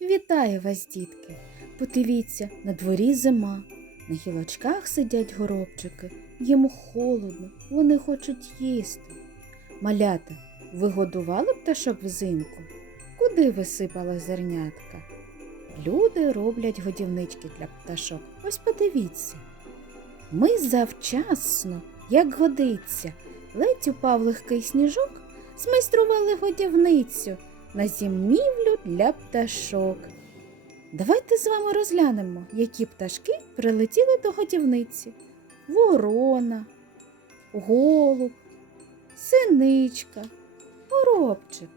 Вітаю вас, дітки! Подивіться, на дворі зима. На гілочках сидять горобчики, їм холодно, вони хочуть їсти. Малята, ви годували пташок взимку? Куди висипали зернятка? Люди роблять годівнички для пташок. Ось подивіться. Ми завчасно, як годиться, ледь упав легкий сніжок, змайстрували годівницю на зимівлю для пташок. Давайте з вами розглянемо, які пташки прилетіли до годівниці. Ворона, голуб, синичка, горобчик.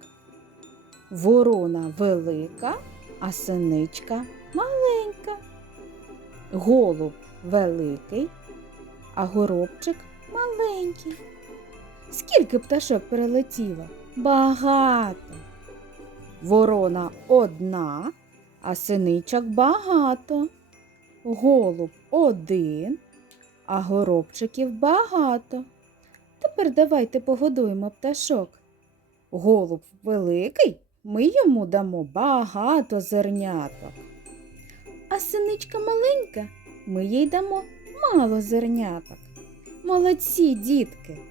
Ворона велика, а синичка маленька. Голуб великий, а горобчик маленький. Скільки пташок прилетіло? Багато. Ворона одна, а синичок багато. Голуб один, а горобчиків багато. Тепер давайте погодуємо пташок. Голуб великий, ми йому дамо багато зерняток. А синичка маленька, ми їй дамо мало зерняток. Молодці, дітки!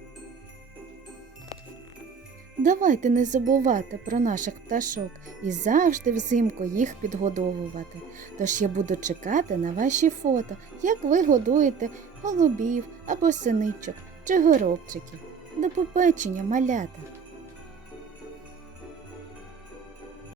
Давайте не забувати про наших пташок і завжди взимку їх підгодовувати. Тож я буду чекати на ваші фото, як ви годуєте голубів або синичок чи горобчиків. До побачення, малята!